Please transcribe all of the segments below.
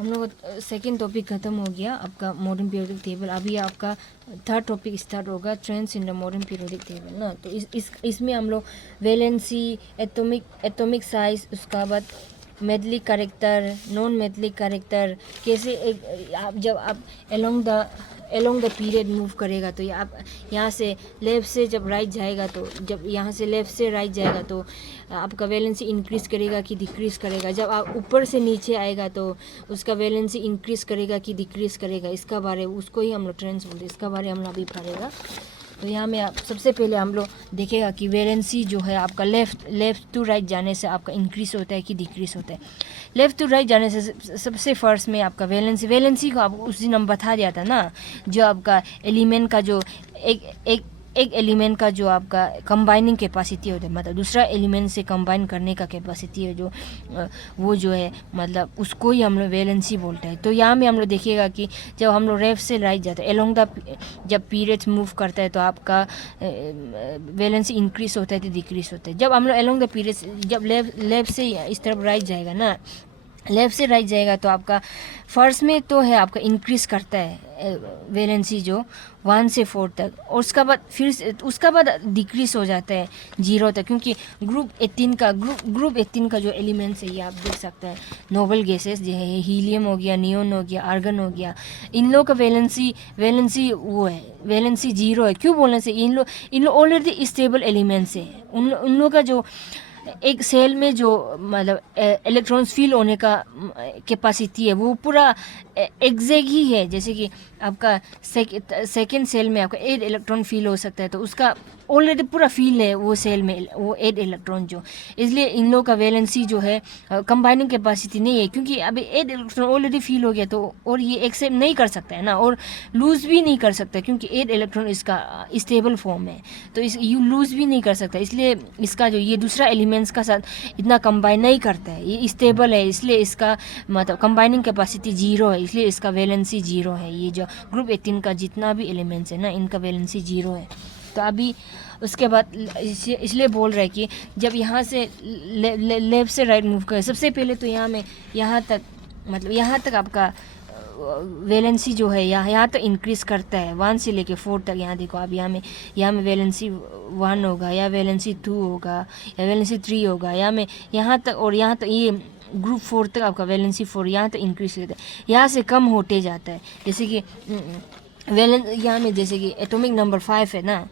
हम लोग second topic ख़त्म हो गया आपका मॉडर्न पीरियोडिक टेबल। अभी आपका थर्ड टॉपिक स्टार्ट होगा, trends in the modern periodic table ना। तो इसमें हम लोग वैलेंसी, एटॉमिक साइज, उसका बाद metallic character, non metallic character, कैसे एक आप जब आप एलोंग द पीरियड मूव करेगा तो आप यहाँ से लेफ़्ट से जब राइट जाएगा, तो जब यहाँ से लेफ़्ट से राइट जाएगा तो आपका वैलेंसी इंक्रीज़ करेगा कि डिक्रीज़ करेगा। जब आप ऊपर से नीचे आएगा तो उसका वैलेंसी इंक्रीज़ करेगा कि डिक्रीज़ करेगा। इसका बारे उसको ही हम लोग ट्रेंड्स बोलते हैं। इसका बारे हम लोग अभी पढ़ेगा। तो यहाँ में आप सबसे पहले हम लोग देखेगा कि वैलेंसी जो है आपका लेफ़्ट टू राइट जाने से आपका इंक्रीज़ होता है कि डिक्रीज़ होता है। लेफ़्ट टू राइट जाने से सबसे फर्स्ट में आपका वैलेंसी को आप उस दिन हम बता दिया था ना, जो आपका एलिमेंट का जो एक एलिमेंट का जो आपका कंबाइनिंग कैपेसिटी होता है, मतलब दूसरा एलिमेंट से कंबाइन करने का कैपेसिटी है जो वो जो है मतलब उसको ही हम लोग वैलेंसी बोलते हैं। तो यहाँ में हम लोग देखिएगा कि जब हम लोग लेफ्ट से राइट जाते हैं एलोंग द जब पीरियड्स मूव करता है तो आपका वैलेंसी इंक्रीज होता है तो डिक्रीज होता है। जब हम लोग एलोंग द पीरियड्स जब लेफ्ट से इस तरफ राइट जाएगा ना, लेफ़्ट से राइट जाएगा तो आपका फर्स्ट में तो है आपका इंक्रीज़ करता है वैलेंसी जो 1 से 4 तक, और उसका बाद डिक्रीज़ हो जाता है 0 तक, क्योंकि ग्रुप 18 का जो एलिमेंट्स है ये आप देख सकते हैं। नोबल गैसेस जो है हीलियम हो गया, नियोन हो गया, आर्गन हो गया, इन लोगों का वैलेंसी वो है, वैलेंसी 0 है। क्यों बोलने से इन लोग ऑलरेडी स्टेबल एलिमेंट्स है। उन लोगों का जो एक सेल में जो मतलब इलेक्ट्रॉन्स फील होने का कैपेसिटी है वो पूरा एग्जैक्ट ही है। जैसे कि आपका सेकेंड सेल में आपका 8 इलेक्ट्रॉन फील हो सकता है, तो उसका ऑलरेडी पूरा फील है वो सेल में वो 8 इलेक्ट्रॉन जो, इसलिए इन लोगों का वैलेंसी जो है कंबाइनिंग कैपेसिटी नहीं है, क्योंकि अभी 8 इलेक्ट्रॉन ऑलरेडी फील हो गया तो और ये एक्सेप्ट नहीं कर सकता है ना, और लूज़ भी नहीं कर सकता क्योंकि 8 इलेक्ट्रॉन इसका स्टेबल फॉर्म है, तो इस यू लूज़ भी नहीं कर सकता। इसलिए इसका जो ये दूसरा एलिमेंट्स का साथ इतना कंबाइन नहीं करता है, ये स्टेबल है, इसलिए इसका मतलब कंबाइनिंग कैपेसिटी 0 है, इसलिए इसका वैलेंसी 0 है। ये जो ग्रुप 18 का जितना भी एलिमेंट्स है ना, इनका वैलेंसी 0 है। तो अभी उसके बाद इसलिए बोल रहे हैं कि जब यहाँ से लेफ्ट से राइट मूव करें, सबसे पहले तो यहाँ तक आपका वैलेंसी जो है यहाँ तो इंक्रीज़ करता है 1 से लेके 4 तक। यहाँ देखो आप यहाँ में वैलेंसी 1 होगा, या वैलेंसी 2 होगा, या वैलेंसी 3 होगा, यहाँ तक, और यहाँ तक ये ग्रुप 4 तक आपका वैलेंसी 4 यहाँ तक इंक्रीज होता है, यहाँ से कम होते जाता है। जैसे कि यहाँ में जैसे कि एटॉमिक नंबर 5 है ना,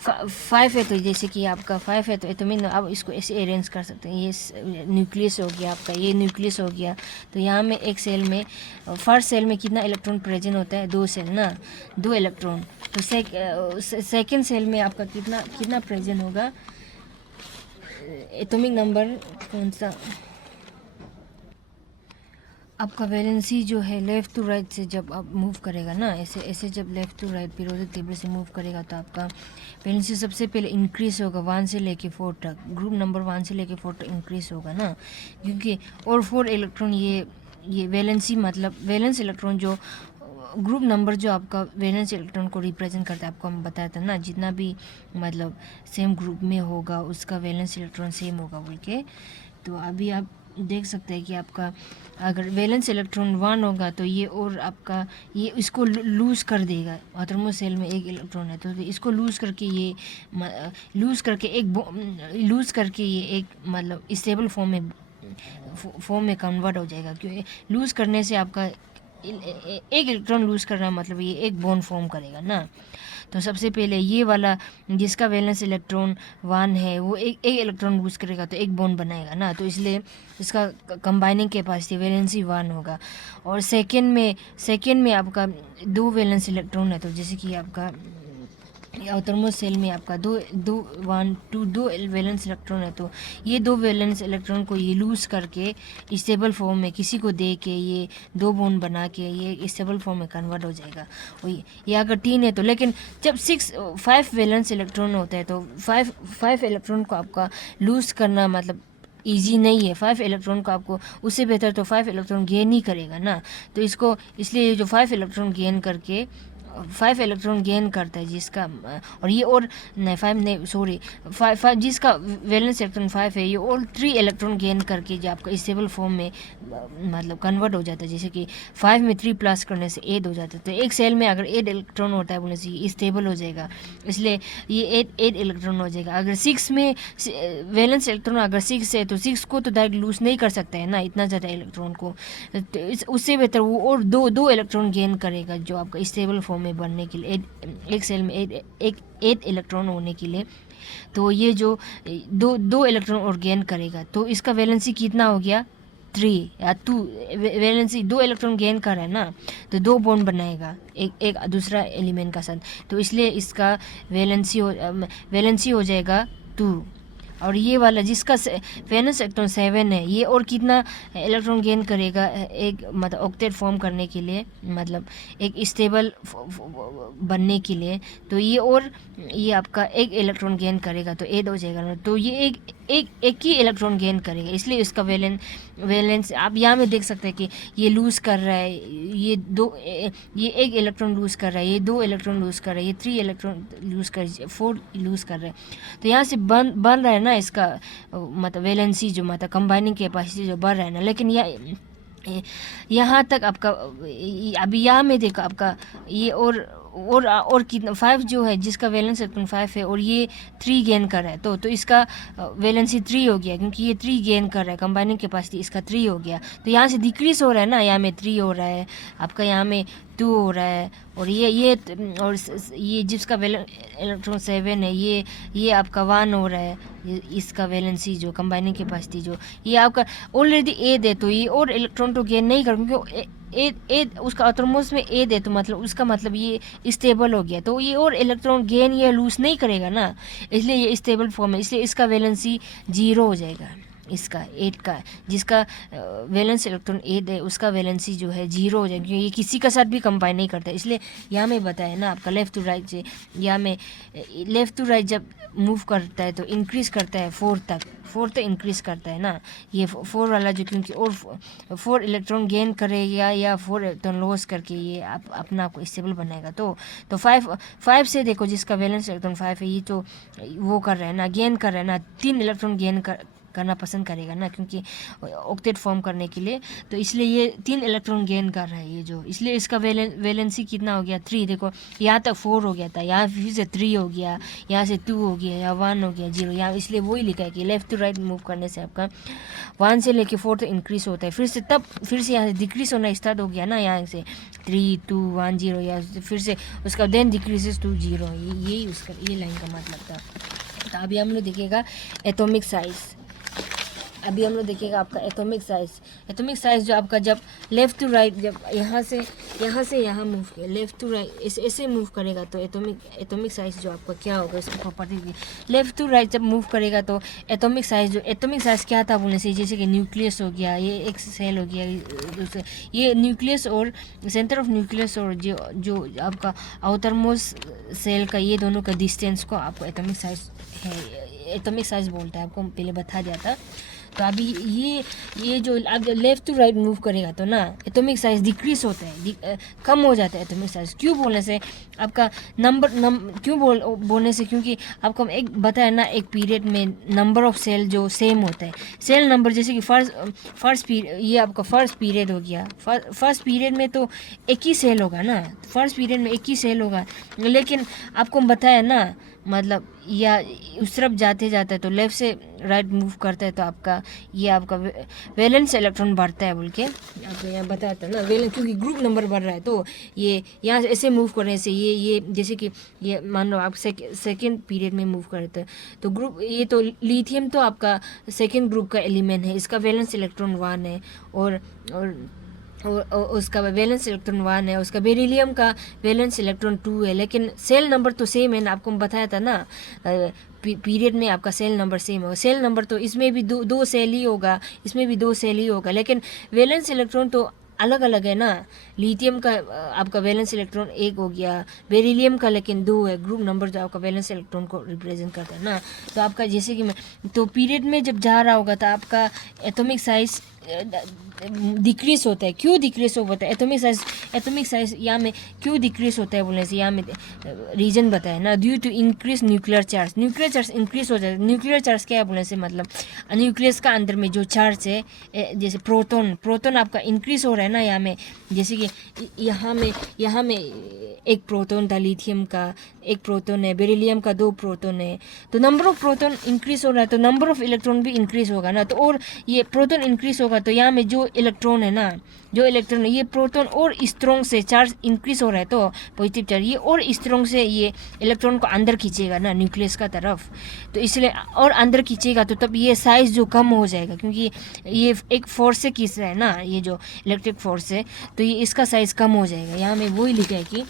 5 है, तो जैसे कि आपका 5 है तो एटॉमिक अब इसको ऐसे अरेंज कर सकते हैं। ये न्यूक्लियस हो गया आपका, ये न्यूक्लियस हो गया, तो यहाँ में एक सेल में फर्स्ट सेल में कितना इलेक्ट्रॉन प्रेजेंट होता है, 2 सेल ना, 2 इलेक्ट्रॉन। तो सेकेंड सेल में आपका कितना प्रेजेंट होगा, एटॉमिक नंबर कौन सा आपका वैलेंसी जो है लेफ़्ट टू राइट से जब आप मूव करेगा ना, ऐसे जब left to right periodic table से मूव करेगा तो आपका वैलेंसी सबसे पहले इंक्रीज़ होगा 1 से लेके 4 तक, ग्रुप नंबर 1 से लेके 4 तक इंक्रीज़ होगा ना, क्योंकि और 4 इलेक्ट्रॉन ये वैलेंसी मतलब वैलेंस इलेक्ट्रॉन जो ग्रुप नंबर जो आपका वैलेंस इलेक्ट्रॉन को रिप्रेजेंट करता है, आपको हम बताया था ना, जितना भी मतलब सेम ग्रुप में होगा उसका वैलेंस इलेक्ट्रॉन सेम होगा बोल के। तो अभी आप देख सकते हैं कि आपका अगर वैलेंस इलेक्ट्रॉन 1 होगा तो ये और आपका ये इसको लूज़ कर देगा। आटोमो सेल में 1 इलेक्ट्रॉन है तो इसको लूज़ करके ये एक मतलब स्टेबल फॉर्म में कन्वर्ट हो जाएगा। क्योंकि लूज़ करने से आपका एक इलेक्ट्रॉन लूज़ करना मतलब ये एक बॉन्ड फॉर्म करेगा ना। तो सबसे पहले ये वाला जिसका वैलेंस इलेक्ट्रॉन 1 है वो एक इलेक्ट्रॉन लूज़ करेगा तो एक बॉन्ड बनाएगा ना, तो इसलिए इसका कंबाइनिंग कैपेसिटी वैलेंसी 1 होगा। और सेकेंड में आपका 2 वैलेंस इलेक्ट्रॉन है, तो जैसे कि आपका आउटरमोस्ट सेल में आपका 2 वैलेंस इलेक्ट्रॉन है, तो ये 2 वैलेंस इलेक्ट्रॉन को ये लूज़ करके स्टेबल फॉर्म में किसी को दे के ये 2 बॉन्ड बना के ये स्टेबल फॉर्म में कन्वर्ट हो जाएगा। और ये अगर 3 है तो, लेकिन जब 5 वैलेंस इलेक्ट्रॉन होता है तो 5 इलेक्ट्रॉन को आपका लूज़ करना मतलब ईजी नहीं है। 5 इलेक्ट्रॉन को आपको उससे बेहतर तो 5 इलेक्ट्रॉन गेन ही करेगा ना, तो इसलिए जो 5 इलेक्ट्रॉन गेन करके 5 इलेक्ट्रॉन गेन करता है जिसका, और ये और नहीं 5 नहीं सॉरी 5 जिसका वैलेंस इलेक्ट्रॉन 5 है, ये और 3 इलेक्ट्रॉन गेन करके जो आपका स्टेबल फॉर्म में मतलब कन्वर्ट हो जाता है। जैसे कि 5 में 3 प्लस करने से 8 हो जाता है। तो एक सेल में अगर 8 इलेक्ट्रॉन होता है बोलने से ये स्टेबल हो जाएगा, इसलिए ये 8 इलेक्ट्रॉन हो जाएगा। अगर 6 में वैलेंस इलेक्ट्रॉन अगर 6 है तो 6 को तो डायरेक्ट लूज नहीं कर सकता है ना इतना ज़्यादा इलेक्ट्रॉन को, तो उससे बेहतर वो और दो इलेक्ट्रॉन गेन करेगा जो आपका स्टेबल फॉर्म में बनने के लिए, एक सेल में 8 इलेक्ट्रॉन होने के लिए। तो ये जो दो इलेक्ट्रॉन और गेन करेगा, तो इसका वैलेंसी कितना हो गया 3 या 2। वैलेंसी 2 इलेक्ट्रॉन गेन कर रहा है ना, तो 2 बॉन्ड बनाएगा एक दूसरा एलिमेंट का साथ, तो इसलिए इसका वैलेंसी हो जाएगा 2। और ये वाला जिसका वैलेंस इलेक्ट्रॉन 7 है, ये और कितना इलेक्ट्रॉन गेन करेगा एक मतलब ऑक्टेट फॉर्म करने के लिए, मतलब एक स्टेबल बनने के लिए, तो ये आपका एक इलेक्ट्रॉन गेन करेगा तो 8 हो जाएगा। तो ये एक ही इलेक्ट्रॉन गेन करेगा, इसलिए इसका वैलेंस आप यहाँ में देख सकते हैं कि ये लूज़ कर रहा है, ये एक इलेक्ट्रॉन लूज़ कर रहा है, ये 2 इलेक्ट्रॉन लूज़ कर रहा है, ये 3 इलेक्ट्रॉन लूज़ कर 4 लूज़ कर रहा है। तो यहाँ से बन रहा है ना इसका मतलब वैलेंसी जो मतलब कंबाइनिंग कैपेसिटी जो बढ़ रहा है ना। लेकिन यहाँ तक आपका अभी यहाँ में देखो आपका ये और कितना 5 जो है जिसका वैलेंस इलेक्ट्रॉन 5 है और ये 3 गेन कर रहा है, तो इसका वैलेंसी 3 हो गया, क्योंकि ये 3 गेन कर रहा है, कंबाइनिंग कैपेसिटी इसका 3 हो गया। तो यहाँ से डिक्रीज हो रहा है ना, यहाँ में 3 हो रहा है आपका, यहाँ में 2 हो रहा है, और ये जिसका इलेक्ट्रॉन 7 है ये आपका 1 हो रहा है। इसका वैलेंसी जो कंबाइनिंग कैपेसिटी जो ये आपका ऑलरेडी 8 है, तो ये और इलेक्ट्रॉन तो गेन नहीं कर, क्योंकि 8 उसका ऑटोमोस में 8 है, तो मतलब उसका मतलब ये स्टेबल हो गया, तो ये और इलेक्ट्रॉन गेन या लूज नहीं करेगा ना, इसलिए ये स्टेबल फॉर्म है, इसलिए इसका वैलेंसी 0 हो जाएगा। इसका 8 का जिसका वैलेंस इलेक्ट्रॉन 8 है उसका वैलेंसी जो है 0 हो जाएगा, क्योंकि ये किसी का साथ भी कंबाइन नहीं करता है। इसलिए यहाँ में बताया ना आपका लेफ़्ट टू राइट से, यहाँ में लेफ़्ट टू राइट जब मूव करता है तो इंक्रीज़ करता है 4 तक इंक्रीज़ करता है ना, ये 4 वाला जो, क्योंकि और 4 इलेक्ट्रॉन गेन करेगा या 4 इलेक्ट्रॉन लॉस करके ये अपना आपको स्टेबल बनाएगा। तो 5 से देखो जिसका वैलेंस इलेक्ट्रॉन 5 है, ये तो वो कर रहा है ना, गेन कर रहा है ना, 3 इलेक्ट्रॉन गेन करना पसंद करेगा ना, क्योंकि ऑक्टेट फॉर्म करने के लिए, तो इसलिए ये 3 इलेक्ट्रॉन गेन कर रहा है ये जो, इसलिए इसका वैलेंसी कितना हो गया 3। देखो यहाँ तक 4 हो गया था, यहाँ फिर से 3 हो गया, यहाँ से 2 हो गया, या 1 हो गया 0, यहाँ इसलिए वही लिखा है कि लेफ़्ट टू राइट मूव करने से आपका 1 से लेके 4 तक इंक्रीज होता है, फिर से यहाँ से डिक्रीज होना स्टार्ट हो गया ना, यहाँ से 3 2 1 0, या फिर से उसका देन डिक्रीजेस टू 0, यही उसका ये लाइन का मतलब था। तो अभी हम लोग देखिएगा एटॉमिक साइज, अभी हम लोग देखिएगा आपका एटॉमिक साइज जो आपका जब लेफ़्ट टू राइट, जब यहाँ से यहाँ मूव किया, लेफ़्ट टू राइट ऐसे मूव करेगा, तो एटॉमिक साइज जो आपका क्या होगा, इसकी प्रॉपर्टी की लेफ़्ट टू राइट जब मूव करेगा तो एटॉमिक साइज क्या था बोलने से, जैसे कि न्यूक्लियस हो गया, ये एक सेल हो गया, दूसरे ये न्यूक्लियस और सेंटर ऑफ न्यूक्लियस और जो आपका आउटर मोस्ट सेल का, ये दोनों का डिस्टेंस को आपको एटॉमिक साइज बोलता है, आपको पहले बता दिया था। तो अभी ये जो अब लेफ़्ट टू राइट मूव करेगा तो ना एटॉमिक साइज डिक्रीज होता है, कम हो जाता है एटॉमिक साइज। क्यों बोलने से आपका क्यों बोलने से, क्योंकि आपको एक बताया ना, एक पीरियड में नंबर ऑफ सेल जो सेम होता है, सेल नंबर, जैसे कि फर्स्ट पीरियड, ये आपका फर्स्ट पीरियड हो गया, फर्स्ट पीरियड में तो एक ही सेल होगा ना, फर्स्ट पीरियड में एक ही सेल होगा, लेकिन आपको बताया ना मतलब या उस तरफ जाते तो लेफ़्ट से राइट मूव करता है तो आपका वैलेंस इलेक्ट्रॉन बढ़ता है बोल के आपको यहाँ बताता है ना, वैलेंस, क्योंकि ग्रुप नंबर बढ़ रहा है, तो ये यहाँ से ऐसे मूव करने से ये जैसे कि ये मान लो आप सेकेंड पीरियड में मूव करते हैं तो ग्रुप, ये तो लिथियम तो आपका सेकेंड ग्रुप का एलिमेंट है, इसका वैलेंस इलेक्ट्रॉन 1 है और उसका वैलेंस इलेक्ट्रॉन 1 है, उसका बेरिलियम का वैलेंस इलेक्ट्रॉन 2 है, लेकिन सेल नंबर तो सेम है ना, आपको बताया था ना पीरियड में आपका सेल नंबर सेम होगा, सेल नंबर तो इसमें भी दो सेल ही होगा, इसमें भी 2 सेल ही होगा, लेकिन वैलेंस इलेक्ट्रॉन तो अलग अलग है ना, लिथियम का आपका वैलेंस इलेक्ट्रॉन 1 हो गया, बेरिलियम का लेकिन 2 है, ग्रुप नंबर जो आपका वैलेंस इलेक्ट्रॉन को रिप्रेजेंट करता है ना। तो आपका जैसे कि तो पीरियड में जब जा रहा होगा तो आपका एटॉमिक साइज डिक्रीज होता है। क्यों डिक्रीज होता है? एटॉमिक साइज यहाँ में क्यों डिक्रीज होता है बोलने से यहाँ में रीजन बताया ना, due to increase nuclear charge. Nuclear charge increase हो जाता है। न्यूक्लियर चार्ज क्या है बोलने से मतलब न्यूक्लियस का अंदर में जो चार्ज है, जैसे प्रोटॉन आपका इंक्रीज हो रहा है ना यहाँ में, जैसे कि यहाँ में एक प्रोटॉन था लिथियम का, एक प्रोटॉन है, बेरिलियम का 2 प्रोटॉन है, तो नंबर ऑफ प्रोटॉन इंक्रीज हो रहा है तो नंबर ऑफ इलेक्ट्रॉन भी इंक्रीज होगा ना। तो और ये प्रोटॉन इंक्रीज होगा तो यहाँ में जो इलेक्ट्रॉन है ना, जो इलेक्ट्रॉन है, ये प्रोटॉन और स्ट्रॉन्ग से चार्ज इंक्रीज हो रहा है तो पॉजिटिव चार्ज, ये और स्ट्रॉन्ग से ये इलेक्ट्रॉन को अंदर खींचेगा ना न्यूक्लियस का तरफ, तो इसलिए और अंदर खींचेगा तो तब ये साइज जो कम हो जाएगा, क्योंकि ये एक फोर्स से खींच रहा है ना, ये जो इलेक्ट्रिक फोर्स है, तो ये इसका साइज कम हो जाएगा। यहाँ में वही लिखा है कि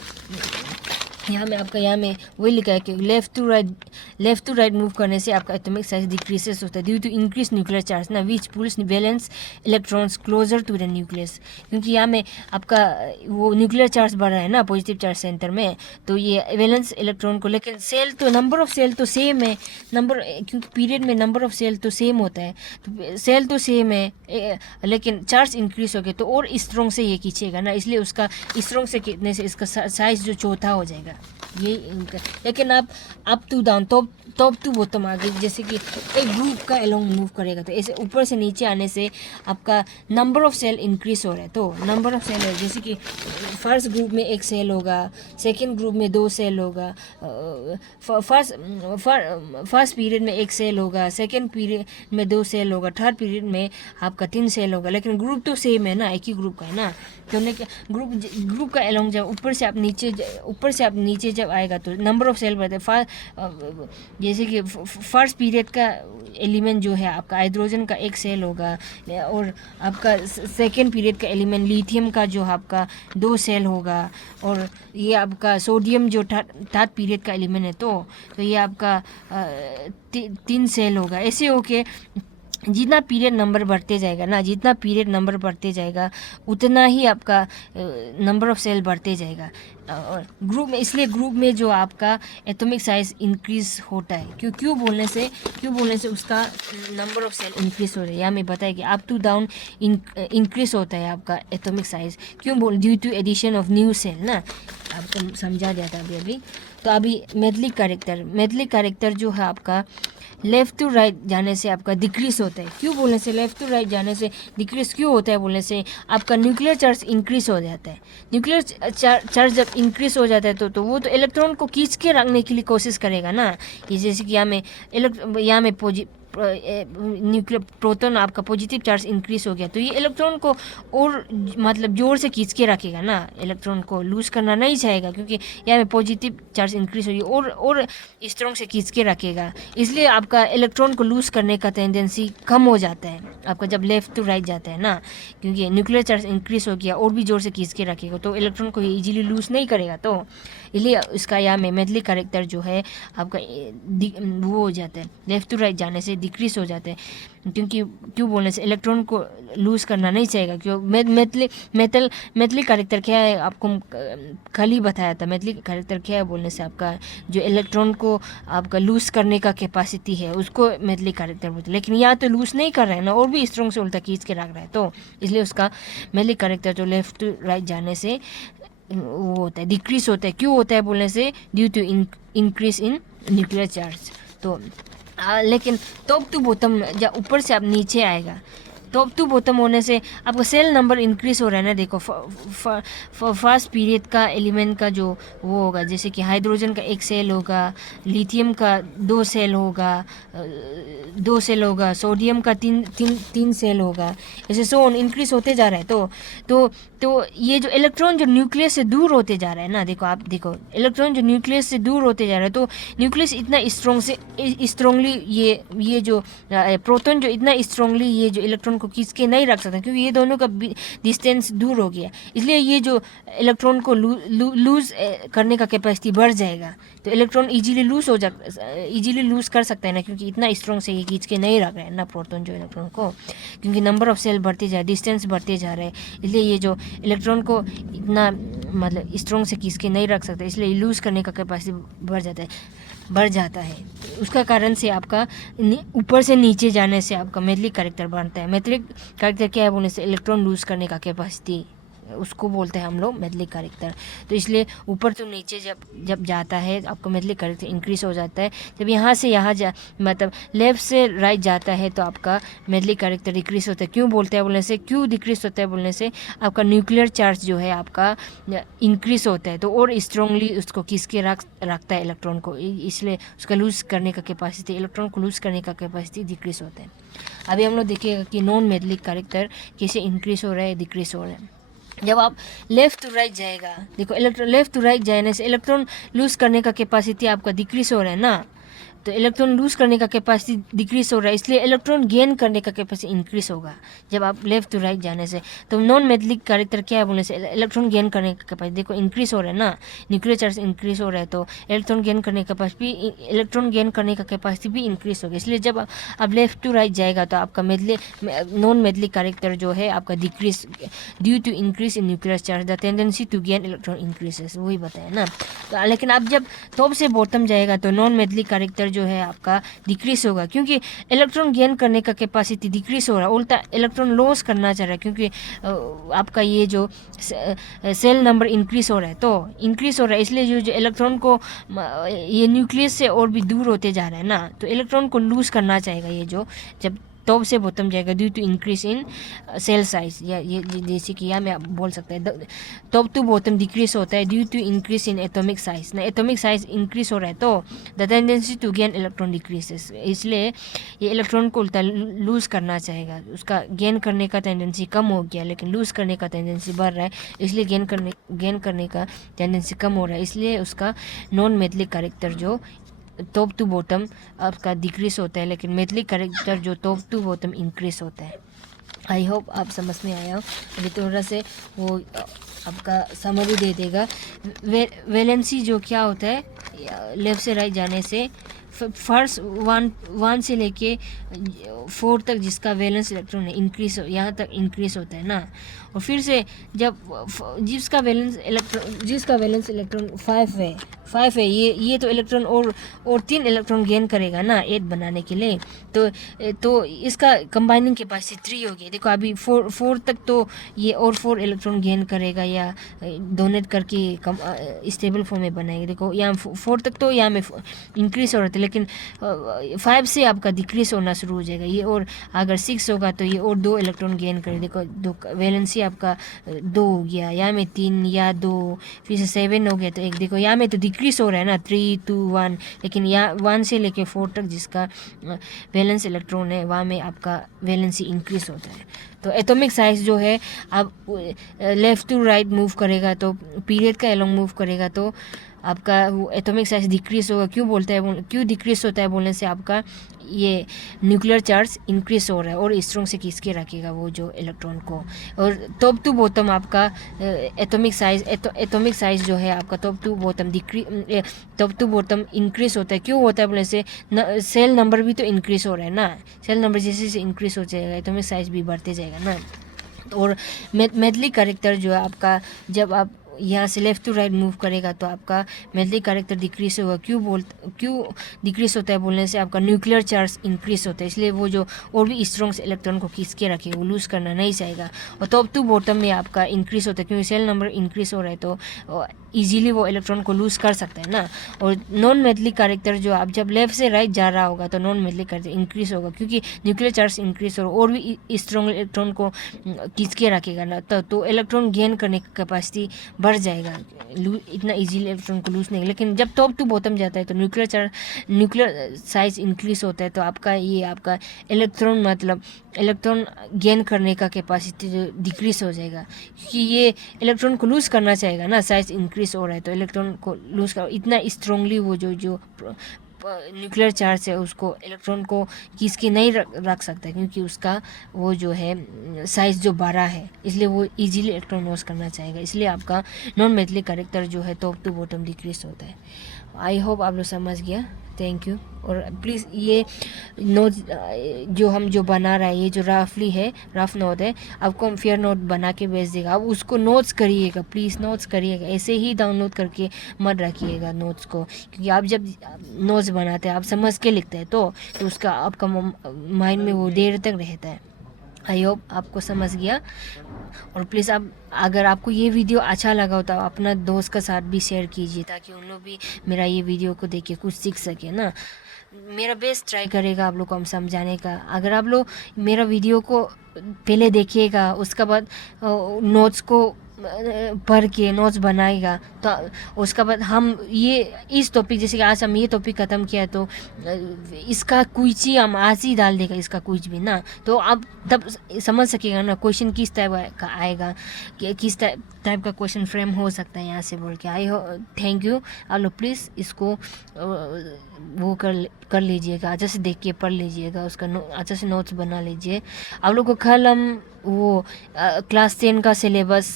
यहाँ में वही लिखा है कि लेफ्ट टू राइट मूव करने से आपका एटॉमिक साइज डिक्रीजेस होता है due to increase nuclear charge ना, which pulls valence electrons closer to the nucleus. क्योंकि यहाँ में आपका वो न्यूक्लियर चार्ज बढ़ रहा है ना पॉजिटिव चार्ज सेंटर में, तो ये वैलेंस इलेक्ट्रॉन को, लेकिन सेल तो नंबर ऑफ सेल तो सेम है, क्योंकि पीरियड में नंबर ऑफ सेल तो सेम होता है, तो सेल तो सेम है लेकिन चार्ज इंक्रीज हो गया तो और स्ट्रॉन्ग से ये खींचेगा ना, इसलिए उसका स्ट्रॉन्ग से खींचने से इसका साइज जो चौथा हो जाएगा ये इनका। लेकिन आप up to down top to bottom आगे, जैसे कि एक ग्रुप का अलोंग मूव करेगा तो ऐसे ऊपर से नीचे आने से आपका नंबर ऑफ सेल इंक्रीज हो रहा है, तो नंबर ऑफ सेल है, जैसे कि फर्स्ट ग्रुप में 1 सेल होगा, सेकंड ग्रुप में 2 सेल होगा, फर्स्ट पीरियड में 1 सेल होगा, सेकंड पीरियड में 2 सेल होगा, थर्ड पीरियड में आपका 3 सेल होगा, लेकिन ग्रुप तो सेम है ना, एक ही ग्रुप का है ना। तो ग्रुप का अलोंग जब ऊपर से आप नीचे जब आएगा तो नंबर ऑफ सेल बढ़ता है। जैसे कि फर्स्ट पीरियड का एलिमेंट जो है आपका हाइड्रोजन का 1 सेल होगा, और आपका सेकेंड पीरियड का एलिमेंट लिथियम का जो आपका 2 सेल होगा, और ये आपका सोडियम जो थर्ड पीरियड का एलिमेंट है तो ये आपका 3 सेल होगा। ऐसे होके जितना पीरियड नंबर बढ़ते जाएगा उतना ही आपका नंबर ऑफ सेल बढ़ते जाएगा। और ग्रुप में, इसलिए ग्रुप में जो आपका एटॉमिक साइज इंक्रीज होता है, क्यों बोलने से उसका नंबर ऑफ सेल इंक्रीज हो रहा है। यहाँ में बताया कि अप टू डाउन इंक्रीज होता है आपका एटॉमिक साइज, क्यों बोल, due to addition of new shell ना, आपको समझा दिया था अभी। तो अभी मेटलिक कैरेक्टर जो है आपका लेफ़्ट टू राइट जाने से आपका डिक्रीज होता है। क्यों बोलने से लेफ़्ट टू राइट जाने से डिक्रीज क्यों होता है बोलने से आपका न्यूक्लियर चार्ज इंक्रीज हो जाता है। न्यूक्लियर चार्ज जब इंक्रीज हो जाता है तो वो तो इलेक्ट्रॉन को खींच के रखने के लिए कोशिश करेगा ना। ये जैसे कि यहाँ में न्यूक्लियर प्रोटॉन आपका पॉजिटिव चार्ज इंक्रीज हो गया तो ये इलेक्ट्रॉन को और मतलब जोर से खींच के रखेगा ना, इलेक्ट्रॉन को लूज करना नहीं चाहेगा, क्योंकि यहाँ में पॉजिटिव चार्ज इंक्रीज हो गई और स्ट्रॉन्ग से खींच के रखेगा। इसलिए आपका इलेक्ट्रॉन को लूज करने का टेंडेंसी कम हो जाता है आपका जब लेफ्ट टू राइट जाता है ना, क्योंकि न्यूक्लियर चार्ज इंक्रीज हो गया और भी जोर से खींच के रखेगा तो इलेक्ट्रॉन को इजीली लूज नहीं करेगा। तो इसलिए इसका यहाँ में मेटलिक कैरेक्टर जो है आपका वो हो जाता है, लेफ्ट टू राइट जाने से डिक्रीज हो जाते हैं, क्योंकि क्यों बोलने से इलेक्ट्रॉन को लूज करना नहीं चाहेगा। क्यों मेटलिक कैरेक्टर क्या है आपको कल ही बताया था। मेटलिक कैरेक्टर क्या है बोलने से आपका जो इलेक्ट्रॉन को आपका लूज करने का कैपेसिटी है उसको मेटलिक कैरेक्टर बोलते हैं, लेकिन यहाँ तो लूज नहीं कर रहा है ना और भी स्ट्रॉन्ग से उल्टा खींच के रख रहा है, तो इसलिए उसका मेटलिक कैरेक्टर जो लेफ्ट टू राइट जाने से वो होता है, डिक्रीज होता है। क्यों होता है बोलने से due to increase in nuclear charge. तो लेकिन टॉप टू बॉटम जब ऊपर से आप नीचे आएगा, टॉप टू बॉटम होने से आपका सेल नंबर इंक्रीज हो रहा है ना। देखो फर्स्ट पीरियड का एलिमेंट का जो वो होगा, जैसे कि हाइड्रोजन का 1 सेल होगा, लिथियम का 2 सेल होगा, सोडियम का 3 सेल होगा, ऐसे सो ऑन इंक्रीज होते जा रहा है। तो ये जो इलेक्ट्रॉन जो न्यूक्लियस से दूर होते जा रहा है ना, देखो आप देखो इलेक्ट्रॉन जो न्यूक्लियस से दूर होते जा रहा है तो न्यूक्लियस इतना स्ट्रांगली ये जो प्रोटॉन जो इतना स्ट्रांगली ये जो इलेक्ट्रॉन को खींच के नहीं रख सकता, क्योंकि ये दोनों का डिस्टेंस दूर हो गया। इसलिए ये जो इलेक्ट्रॉन को लूज करने का कैपेसिटी बढ़ जाएगा, तो इलेक्ट्रॉन इजीली लूज कर सकता है ना, क्योंकि इतना स्ट्रॉन्ग से ये खींच के नहीं रख रहा है ना प्रोटॉन जो इलेक्ट्रॉन को, क्योंकि नंबर ऑफ सेल बढ़ते जा रहे, डिस्टेंस बढ़ते जा रहे हैं। इसलिए ये जो इलेक्ट्रॉन को इतना मतलब स्ट्रॉन्ग से खींच के नहीं रख सकते, इसलिए लूज़ करने का कैपेसिटी बढ़ जाता है। उसका कारण से आपका ऊपर से नीचे जाने से आपका मेटलिक कैरेक्टर बनता है। मेटलिक कैरेक्टर क्या है बोलने से इलेक्ट्रॉन लूज़ करने का कैपेसिटी, उसको बोलते हैं हम लोग मेटलिक कैरेक्टर। तो इसलिए ऊपर तो नीचे जब जाता है आपका मेटलिक कैरेक्टर इंक्रीज हो जाता है। जब यहाँ से यहाँ मतलब लेफ़्ट से राइट जाता है तो आपका मेटलिक कैरेक्टर डिक्रीज होता है। क्यों बोलते हैं बोलने से, क्यों डिक्रीज होता है बोलने से, आपका न्यूक्लियर चार्ज जो है आपका इंक्रीज होता है तो और स्ट्रांगली उसको खींच के रखता है इलेक्ट्रॉन को, इसलिए उसका लूज़ करने का कैपेसिटी, इलेक्ट्रॉन को लूज़ करने का कैपेसिटी डिक्रीज होता है। अभी हम लोग देखिएगा कि नॉन मेटलिक कैरेक्टर कैसे इंक्रीज हो रहा है, डिक्रीज हो रहा है। जब आप लेफ़्ट टू राइट जाएगा, देखो इलेक्ट्रॉन लेफ़्ट टू राइट जाने से इलेक्ट्रॉन लूज़ करने का कैपेसिटी आपका डिक्रीज हो रहा है ना, तो इलेक्ट्रॉन लूज़ करने का कैपेसिटी डिक्रीज हो रहा है, इसलिए इलेक्ट्रॉन गेन करने का कैपेसिटी इंक्रीज होगा जब आप लेफ़्ट टू राइट जाने से। तो नॉन मेटलिक कैरेक्टर क्या है बोलने से इलेक्ट्रॉन गेन करने का कैपेसिटी, देखो इंक्रीज हो रहा है ना, न्यूक्लियर चार्ज इंक्रीज हो रहा है तो इलेक्ट्रॉन गेन करने का कैपेसिटी भी इंक्रीज होगा। इसलिए जब आप लेफ़्ट टू राइट जाएगा तो आपका नॉन मेटलिक कैरेक्टर जो है आपका decrease due to increase in nuclear charge, the tendency to gain electron increases, वही बताया ना। तो लेकिन अब जब टॉप से बॉटम जाएगा तो नॉन मेटलिक कैरेक्टर जो है आपका डिक्रीज होगा, क्योंकि इलेक्ट्रॉन गेन करने का कैपेसिटी डिक्रीज हो रहा है, उल्टा इलेक्ट्रॉन लॉस करना चाह रहा है, क्योंकि आपका ये जो सेल नंबर इंक्रीज हो रहा है तो इंक्रीज हो रहा है, इसलिए जो इलेक्ट्रॉन को ये न्यूक्लियस से और भी दूर होते जा रहा है ना, तो इलेक्ट्रॉन को लूज करना चाहेगा ये जो जब टॉप से बॉटम जाएगा due to increase in shell size, या ये जैसे कि यहाँ में आप बोल सकते हैं टॉप टू बॉटम डिक्रीज होता है due to increase in atomic size ना, एटॉमिक साइज इंक्रीज हो रहा है तो the tendency to gain electron decreases, इसलिए ये इलेक्ट्रॉन को उल्टा लूज करना चाहेगा, उसका गेन करने का टेंडेंसी कम हो गया लेकिन लूज करने का टेंडेंसी बढ़ रहा है, इसलिए गेन करने का टेंडेंसी कम हो रहा है, इसलिए उसका नॉन मेटलिक कैरेक्टर जो टॉप टू बॉटम आपका डिक्रीज होता है, लेकिन मेटलिक कैरेक्टर जो टॉप टू बॉटम इंक्रीज होता है। आई होप आप समझ में आया हो। अभी थोड़ा से वो आपका समरी दे देगा। वैलेंसी जो क्या होता है लेफ़्ट से राइट जाने से फर्स्ट वन से लेके 4 तक जिसका वैलेंस इलेक्ट्रॉन है इंक्रीज यहाँ तक इंक्रीज होता है ना, और फिर से जब जिसका वैलेंस इलेक्ट्रॉन 5 है ये तो इलेक्ट्रॉन और 3 इलेक्ट्रॉन गेन करेगा ना 8 बनाने के लिए, तो इसका कंबाइनिंग कैपेसिटी 3 होगी। देखो अभी 4 तक तो ये और 4 इलेक्ट्रॉन गेन करेगा या डोनेट करके स्टेबल फॉर्म में बनाएगा। देखो यहाँ 4 तक तो यहाँ में इंक्रीज हो रहा था, लेकिन 5 से आपका डिक्रीज होना शुरू हो जाएगा ये, और अगर 6 होगा तो ये और 2 इलेक्ट्रॉन गेन करेगा। देखो वैलेंसी आपका 2 हो गया, यहाँ में 3 या 2, फिर से 7 हो गया तो 1। देखो यहाँ में तो डिक्रीज हो रहा है ना 3, 2, 1, लेकिन यहाँ 1 से लेके 4 तक जिसका वैलेंस इलेक्ट्रॉन है वहाँ में आपका वैलेंसी इंक्रीज होता है। तो एटॉमिक साइज जो है आप लेफ़्ट टू राइट मूव करेगा तो पीरियड का एलोंग मूव करेगा तो आपका वो एटॉमिक साइज डिक्रीज होगा। क्यों डिक्रीज होता है बोलने से आपका ये न्यूक्लियर चार्ज इंक्रीज हो रहा है और स्ट्रॉन्ग से खींच के रखेगा वो जो इलेक्ट्रॉन को। और टॉप टू बॉटम आपका एटॉमिक साइज जो है आपका टॉप टू बॉटम इंक्रीज होता है। क्यों होता है बोलने से सेल नंबर भी तो इंक्रीज हो रहा है ना, सेल नंबर जैसे जैसे इंक्रीज हो जाएगा एटॉमिक साइज भी बढ़ते जाएगा ना। और मेटलिक कैरेक्टर जो है आपका जब आप यहाँ से लेफ़्ट टू राइट मूव करेगा तो आपका मेटलिक कैरेक्टर डिक्रीज होगा। क्यों डिक्रीज होता है बोलने से आपका न्यूक्लियर चार्ज इंक्रीज होता है, इसलिए वो जो और भी स्ट्रॉन्ग से इलेक्ट्रॉन को खींच के रखे वो लूज़ करना नहीं चाहेगा। और टॉप टू बॉटम में आपका इंक्रीज होता है क्योंकि सेल नंबर इंक्रीज हो रहा है तो इजीली वो इलेक्ट्रॉन को लूज़ कर सकता है ना। और नॉन मेटलिक कैरेक्टर जो आप जब लेफ़्ट से राइट जा रहा होगा तो नॉन मेटलिक कैरेक्टर इंक्रीज होगा क्योंकि न्यूक्लियर चार्ज इंक्रीज हो और भी स्ट्रॉन्ग इलेक्ट्रॉन को खींच के रखेगा ना, तो इलेक्ट्रॉन गेन करने की कैपेसिटी बढ़ जाएगा, इतना इजीली इलेक्ट्रॉन को लूज नहीं। लेकिन जब टॉप टू बॉटम जाता है तो न्यूक्लियर साइज इंक्रीज होता है तो आपका इलेक्ट्रॉन गेन करने का कैपेसिटी जो डिक्रीज हो जाएगा क्योंकि ये इलेक्ट्रॉन को लूज करना चाहेगा ना, साइज इंक्रीज हो रहा है तो इलेक्ट्रॉन को लूज कर इतना स्ट्रांगली वो जो न्यूक्लियर चार्ज है उसको इलेक्ट्रॉन को किसकी नहीं रख सकता, क्योंकि उसका वो जो है साइज़ जो बड़ा है, इसलिए वो इजीली इलेक्ट्रॉन लॉस करना चाहेगा। इसलिए आपका नॉन मेटलिक कैरेक्टर जो है टॉप टू बॉटम डिक्रीज होता है। आई होप आप लोग समझ गया। Thank you. और प्लीज़ ये नोट जो बना रहा है, ये जो रफली है, रफ नोट है, आपको हम फेयर नोट बना के भेज देगा। आप उसको नोट्स करिएगा, प्लीज़ नोट्स करिएगा, ऐसे ही डाउनलोड करके मत रखिएगा नोट्स को, क्योंकि आप जब नोट्स बनाते हैं आप समझ के लिखते हैं तो उसका आपका माइंड में वो देर तक रहता है। आई होप आपको समझ गया। और प्लीज़ आप, अगर आपको ये वीडियो अच्छा लगा हो तो अपना दोस्त का साथ भी शेयर कीजिए, ताकि उन लोग भी मेरा ये वीडियो को देख के कुछ सीख सके ना। मेरा बेस्ट ट्राई करेगा आप लोग को हम समझाने का। अगर आप लोग मेरा वीडियो को पहले देखिएगा, उसके बाद नोट्स को पढ़ के नोट्स बनाएगा, तो उसके बाद हम ये इस टॉपिक, जैसे कि आज हम ये टॉपिक ख़त्म किया तो इसका क्विज ही हम आज ही डाल देगा, इसका क्विज भी ना, तो आप तब समझ सकेगा ना क्वेश्चन किस टाइप का आएगा, कि किस टाइप का क्वेश्चन फ्रेम हो सकता है यहाँ से बोल के। आई हो थैंक यू। आप लोग प्लीज़ इसको वो कर लीजिएगा, अच्छे से देख के पढ़ लीजिएगा, उसका अच्छे से नोट्स बना लीजिए। आप लोग को कल हम वो क्लास 10 का सिलेबस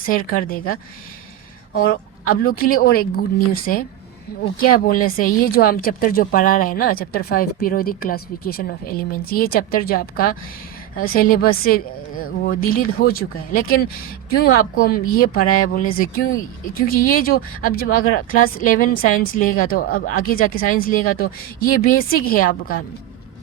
शेयर कर देगा। और आप लोग के लिए और एक गुड न्यूज़ है, वो क्या बोलने से, ये जो हम चैप्टर जो पढ़ा रहे हैं ना, chapter 5 periodic classification of elements, ये चैप्टर जो आपका सिलेबस से वो डिलीट हो चुका है। लेकिन क्यों आपको हम ये पढ़ाया बोलने से, क्योंकि ये जो अब जब अगर क्लास 11 साइंस लेगा, तो अब आगे जाके साइंस लेगा, तो ये बेसिक है आपका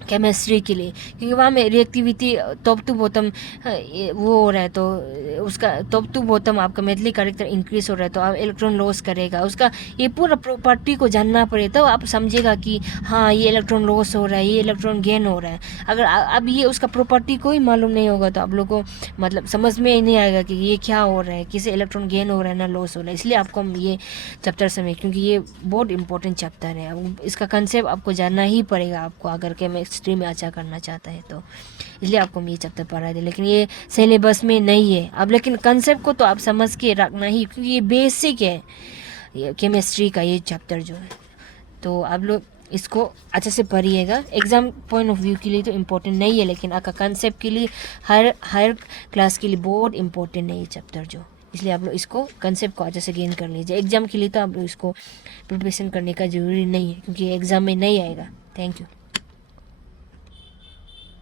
केमिस्ट्री के लिए, क्योंकि वहाँ में रिएक्टिविटी टॉप टू बॉटम वो हो रहा है, तो उसका टॉप टू बॉटम आपका मेटलिक कैरेक्टर इंक्रीज हो रहा है, तो आप इलेक्ट्रॉन लॉस करेगा, उसका ये पूरा प्रॉपर्टी को जानना पड़े, तो आप समझेगा कि हाँ ये इलेक्ट्रॉन लॉस हो रहा है, ये इलेक्ट्रॉन गेन हो रहा है। अगर अब ये उसका प्रॉपर्टी को ही मालूम नहीं होगा, तो आप लोग को मतलब समझ में ही नहीं आएगा कि ये क्या हो रहा है, किसे इलेक्ट्रॉन गेन हो रहा है ना लॉस हो रहा है। इसलिए आपको हम ये चैप्टर समझ, क्योंकि ये बहुत इंपॉर्टेंट चैप्टर है, इसका कंसेप्ट आपको जानना ही पड़ेगा आपको, अगर केमिस्ट्री में अच्छा करना चाहता है तो। इसलिए आपको हम ये चैप्टर पढ़ा दे, लेकिन ये सिलेबस में नहीं है अब, लेकिन कंसेप्ट को तो आप समझ के रखना ही, क्योंकि ये बेसिक है ये केमिस्ट्री का ये चैप्टर जो है। तो आप लोग इसको अच्छे से पढ़िएगा। एग्ज़ाम पॉइंट ऑफ व्यू के लिए तो इम्पोर्टेंट नहीं है, लेकिन आपका कंसेप्ट के लिए हायर क्लास के लिए बहुत इम्पोर्टेंट है ये चैप्टर जो। इसलिए आप लोग इसको कंसेप्ट को अच्छे से गेन कर लीजिए। एग्ज़ाम के लिए तो आप लोग इसको प्रिपरेशन करने का ज़रूरी नहीं है, क्योंकि एग्ज़ाम में नहीं आएगा। Thank you.